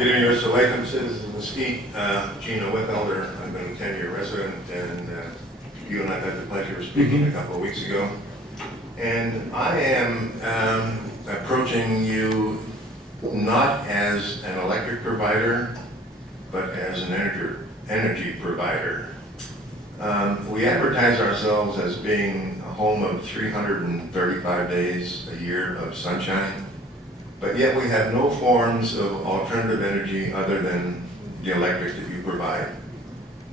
Good evening, Mr. Latham, citizens of Mesquite, Gina Withelder. I'm a 10-year resident, and you and I had the pleasure of speaking a couple of weeks ago. And I am approaching you not as an electric provider, but as an energy provider. We advertise ourselves as being a home of 335 days a year of sunshine, but yet we have no forms of alternative energy other than the electric that you provide.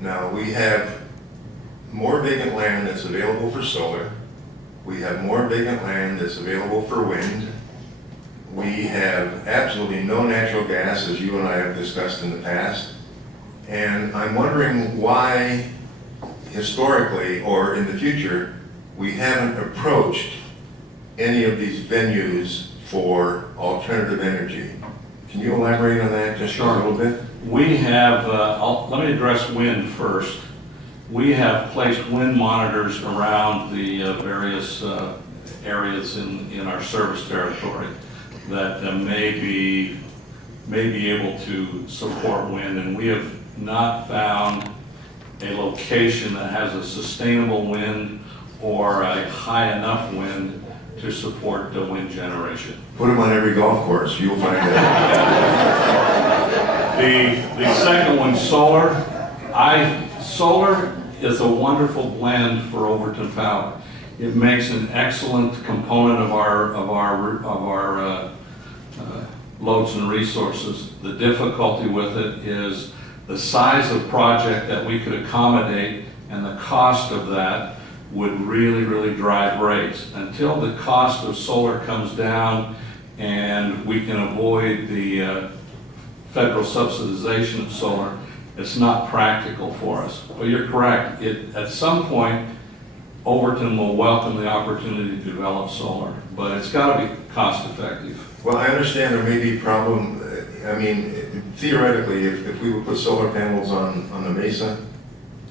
Now, we have more vacant land that's available for solar. We have more vacant land that's available for wind. We have absolutely no natural gas, as you and I have discussed in the past. And I'm wondering why, historically or in the future, we haven't approached any of these venues for alternative energy. Can you elaborate on that just a little bit? We have, let me address wind first. We have placed wind monitors around the various areas in our service territory that may be able to support wind, and we have not found a location that has a sustainable wind or a high enough wind to support the wind generation. Put them on every golf course, you'll find out. The second one, solar. Solar is a wonderful blend for Overton Power. It makes an excellent component of our loads and resources. The difficulty with it is the size of project that we could accommodate, and the cost of that would really drive rates. Until the cost of solar comes down and we can avoid the federal subsidization of solar, it's not practical for us. But you're correct, at some point, Overton will welcome the opportunity to develop solar, but it's got to be cost effective. Well, I understand there may be a problem. I mean, theoretically, if we would put solar panels on the mesa,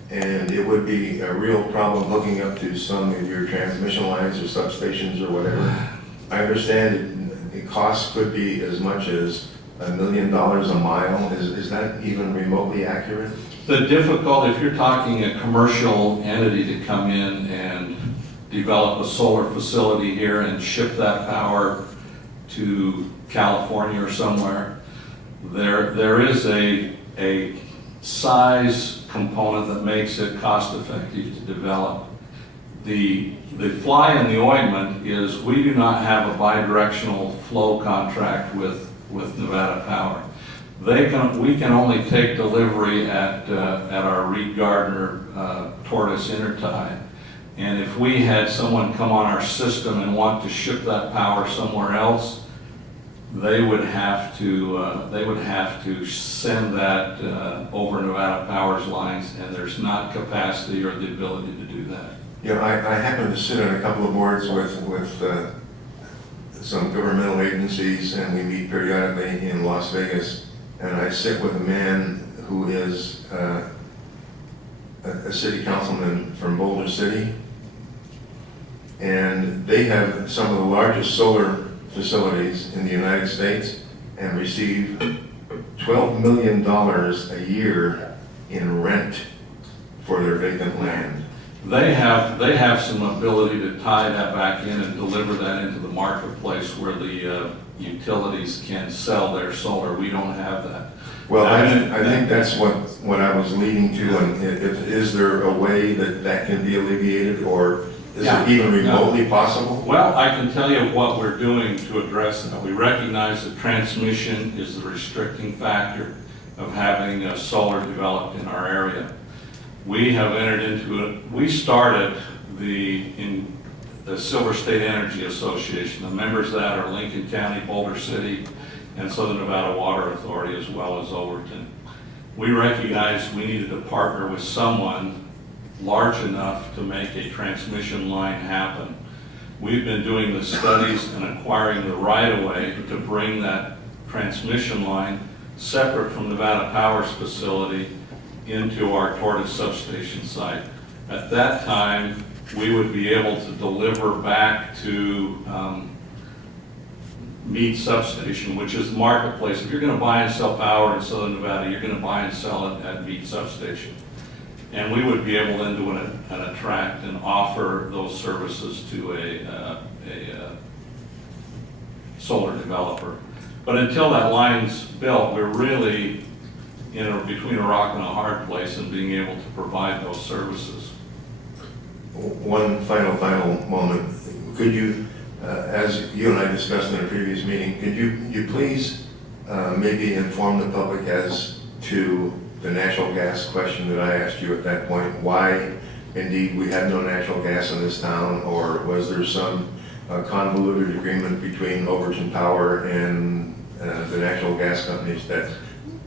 and it would be a real problem hooking up to some of your transmission lines or substations or whatever. I understand the cost could be as much as $1 million a mile. Is that even remotely accurate? The difficult, if you're talking a commercial entity to come in and develop a solar facility here and ship that power to California or somewhere, there is a size component that makes it cost effective to develop. The fly in the ointment is we do not have a bidirectional flow contract with Nevada Power. We can only take delivery at our Reed Gardner Tortoise intertie. And if we had someone come on our system and want to ship that power somewhere else, they would have to send that over Nevada Power's lines, and there's not capacity or the ability to do that. You know, I happen to sit on a couple of boards with some governmental agencies, and we meet periodically in Las Vegas, and I sit with a man who is a city councilman from Boulder City, and they have some of the largest solar facilities in the United States and receive $12 million a year in rent for their vacant land. They have some ability to tie that back in and deliver that into the marketplace where the utilities can sell their solar. We don't have that. Well, I think that's what I was leading to. And is there a way that can be alleviated, or is it even remotely possible? Well, I can tell you what we're doing to address that. We recognize that transmission is the restricting factor of having solar developed in our area. We have entered into it. We started in the Silver State Energy Association. The members of that are Lincoln County, Boulder City, and Southern Nevada Water Authority, as well as Overton. We recognized we needed to partner with someone large enough to make a transmission line happen. We've been doing the studies and acquiring the right-of-way to bring that transmission line separate from Nevada Power's facility into our Tortoise substation site. At that time, we would be able to deliver back to Meat substation, which is the marketplace. If you're going to buy and sell power in Southern Nevada, you're going to buy and sell it at Meat substation. And we would be able then to attract and offer those services to a solar developer. But until that line's built, we're really between a rock and a hard place in being able to provide those services. One final moment. Could you, as you and I discussed in a previous meeting, could you please maybe inform the public as to the natural gas question that I asked you at that point? Why indeed we had no natural gas in this town, or was there some convoluted agreement between Overton Power and the natural gas companies that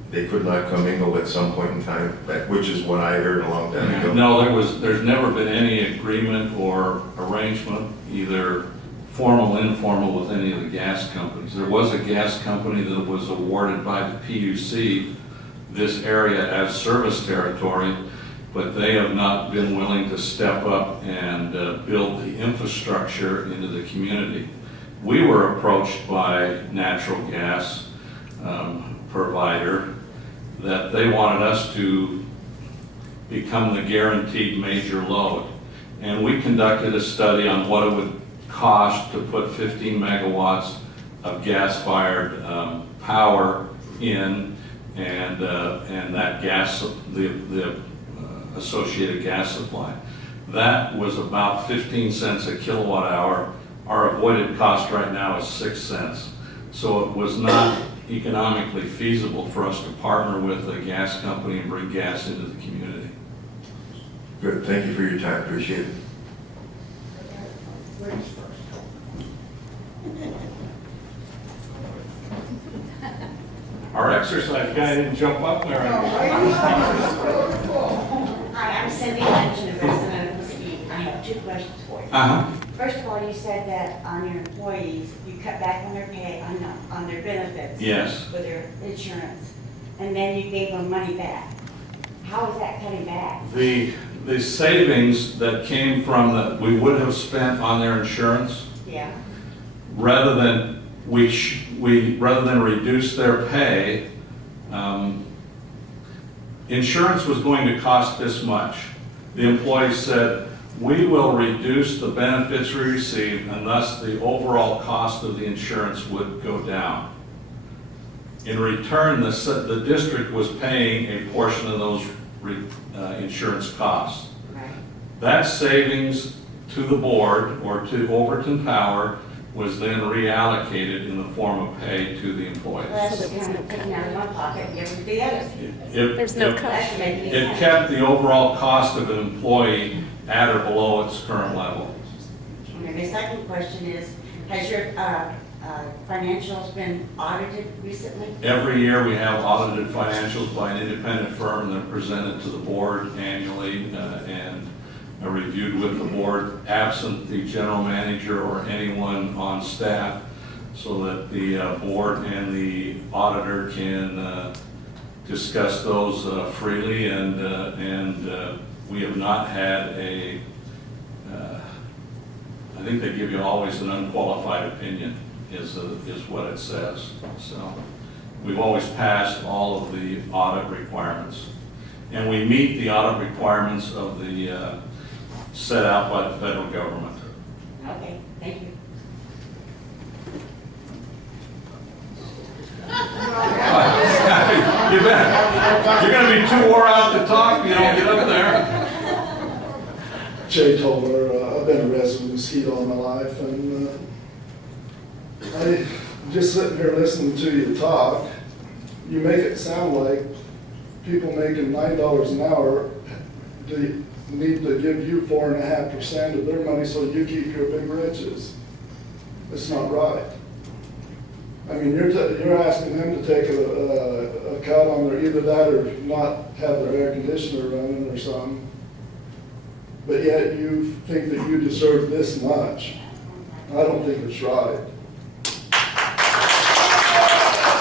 they could not commingle at some point in time, which is what I heard a long time ago? No, there's never been any agreement or arrangement, either formal or informal, with any of the gas companies. There was a gas company that was awarded by the PUC this area as service territory, but they have not been willing to step up and build the infrastructure into the community. We were approached by natural gas provider that they wanted us to become the guaranteed major load. And we conducted a study on what it would cost to put 15 megawatts of gas-fired power in, and that gas, the associated gas supply. That was about 15 cents a kilowatt hour. Our avoided cost right now is 6 cents. So it was not economically feasible for us to partner with a gas company and bring gas into the community. Good, thank you for your time, appreciate it. Our exercise guy didn't jump up there. Hi, I'm Cindy Lynch, a resident of Mesquite. I have two questions for you. First of all, you said that on your employees, you cut back on their pay, on their benefits. Yes. For their insurance, and then you gave them money back. How is that cutting back? The savings that came from that we would have spent on their insurance, Yeah. rather than rather than reduce their pay, insurance was going to cost this much. The employees said, we will reduce the benefits we receive, and thus the overall cost of the insurance would go down. In return, the district was paying a portion of those insurance costs. Right. That savings to the board or to Overton Power was then reallocated in the form of pay to the employees. Well, that's kind of taking out of one pocket and giving to the other. There's no cut. That's making It sense. kept the overall cost of an employee at or below its current level. Okay, the second question is, has your financials been audited recently? Every year we have audited financials by an independent firm that are presented to the board annually and are reviewed with the board, absent the general manager or anyone on staff, so that the board and the auditor can discuss those freely, and we have not had I think they give you always an unqualified opinion, is what it says. So we've always passed all of the audit requirements, and we meet the audit requirements of the set out by the federal government. Okay, thank you. You bet. You're going to be too wore out to talk if you don't get up there. Jay Toller, I've been a resident of Mesquite all my life, and I just sitting here listening to you talk, you make it sound like people making $9 an hour need to give you 4.5% of their money so you keep your big riches. It's not right. I mean, you're asking them to take a cut on their, either that or not have their air conditioner running or something. But yet you think that you deserve this much. I don't think it's right.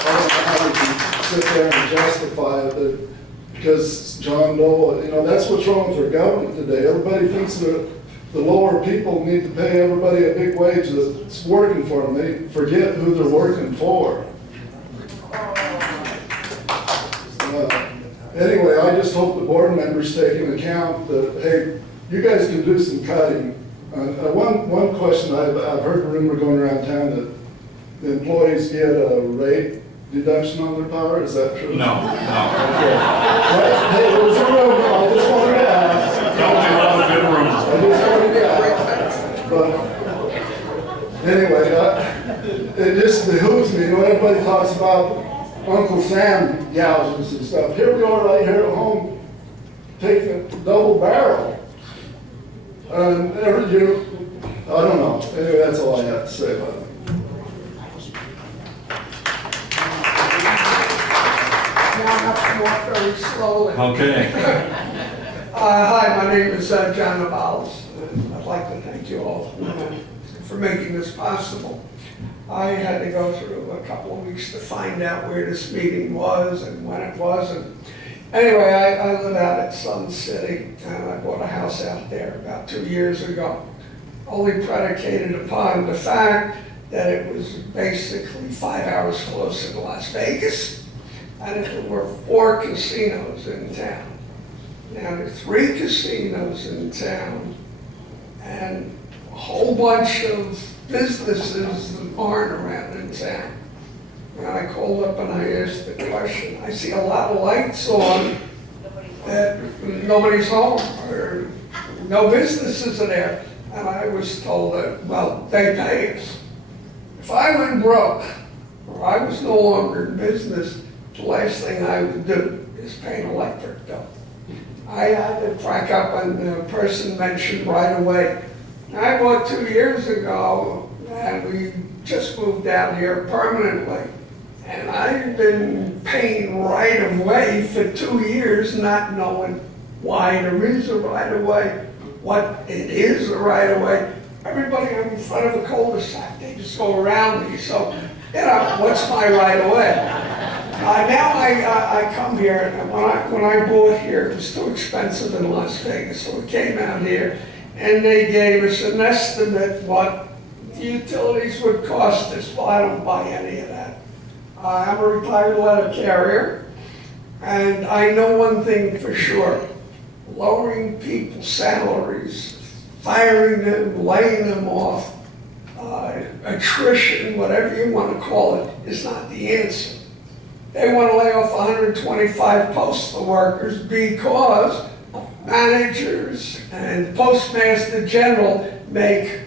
I don't know how we can sit there and justify it, because John Doe, that's what's wrong with our government today. Everybody thinks that the lower people need to pay everybody a big wage that's working for them. They forget who they're working for. Anyway, I just hope the board members take into account that, hey, you guys can do some cutting. One question, I've heard a rumor going around town that the employees get a rate deduction on their power. Is that true? No. Hey, it was a rumor. I just wanted to ask. Don't do love a good rumor. I just wanted to ask. But anyway, it just behooves me. You know, everybody talks about Uncle Sam gouges and stuff. Here we are right here at home taking a double barrel. And I don't know. Anyway, that's all I have to say about it. Now I have to walk very slowly. Okay. Hi, my name is John Navales. I'd like to thank you all for making this possible. I had to go through a couple of weeks to find out where this meeting was and when it was. And anyway, I live out at Sun City, and I bought a house out there about 2 years ago, only predicated upon the fact that it was basically 5 hours closer to Las Vegas, and if there were 4 casinos in town. Now, there are 3 casinos in town, and a whole bunch of businesses that aren't around in town. And I called up and I asked the question. I see a lot of lights on that nobody's home, or no businesses are there. And I was told that, well, they pay us. If I went broke, or I was no longer in business, the last thing I would do is pay an electric bill. I had to crack up, and the person mentioned right away, I bought 2 years ago, and we just moved down here permanently. And I've been paying right of way for 2 years, not knowing why there is a right of way, what it is a right of way. Everybody in front of a cul-de-sac, they just go around me. So, you know, what's my right of way? Now I come here, and when I bought here, it was too expensive in Las Vegas, so we came out here. And they gave us an estimate what the utilities would cost us. Well, I don't buy any of that. I'm a retired letter carrier, and I know one thing for sure. Lowering people's salaries, firing them, laying them off, attrition, whatever you want to call it, is not the answer. They want to lay off 125 postal workers because managers and postmaster general make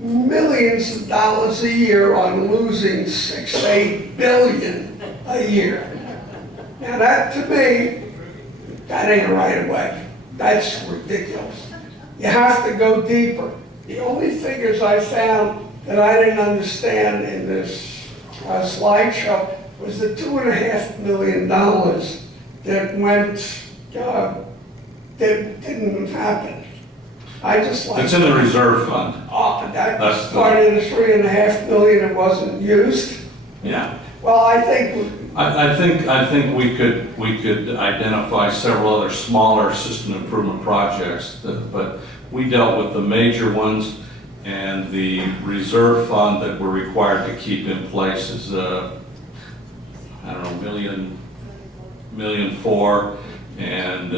millions of dollars a year on losing 6 to 8 billion a year. Now that, to me, that ain't a right of way. That's ridiculous. You have to go deeper. The only figures I found that I didn't understand in this slideshow was the $2.5 million that went, that didn't happen. I just like. It's in the reserve fund. Oh, that was part of the $3.5 million that wasn't used. Yeah. Well, I think. I think we could identify several other smaller system improvement projects, but we dealt with the major ones, and the reserve fund that we're required to keep in place is I don't know, million four, and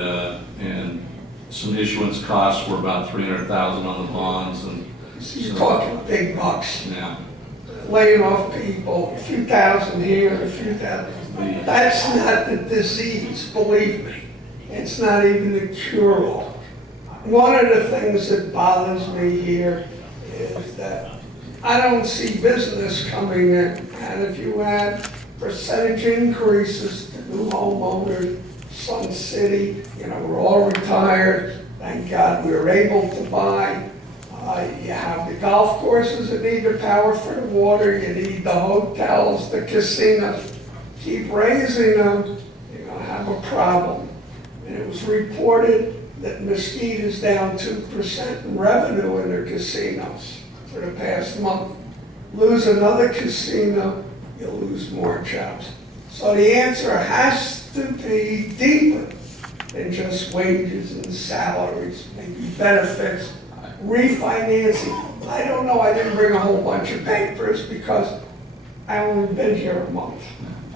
some issuance costs were about $300,000 on the bonds, and So you're talking big bucks. yeah. Laying off people, a few thousand here, a few thousand. That's not the disease, believe me. It's not even a cure-all. One of the things that bothers me here is that I don't see business coming in. And if you add percentage increases to new homeowners, Sun City, we're all retired. Thank God we were able to buy. You have the golf courses that need the power for the water. You need the hotels, the casinos. Keep raising them, you're going to have a problem. And it was reported that Mesquite is down 2% in revenue in their casinos for the past month. Lose another casino, you'll lose more jobs. So the answer has to be deeper than just wages and salaries, maybe benefits. refinancing. I don't know, I didn't bring a whole bunch of papers because I only been here a month.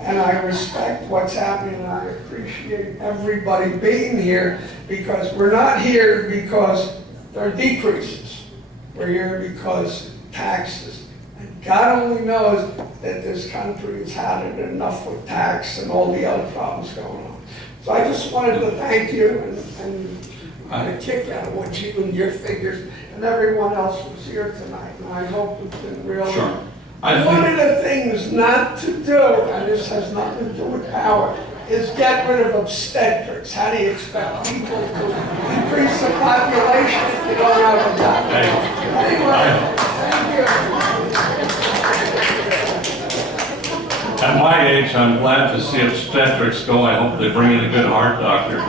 And I respect what's happening, and I appreciate everybody being here, because we're not here because there are decreases. We're here because taxes. And God only knows that this country has had it enough with tax and all the other problems going on. So I just wanted to thank you and a kick out of what you and your figures and everyone else was here tonight. And I hope it's been really. Sure. One of the things not to do, and this has nothing to do with power, is get rid of obstetrics. How do you expect people to increase the population if you don't have a doctor? Anyway, thank you. At my age, I'm glad to see obstetrics go. I hope they bring in a good heart doctor.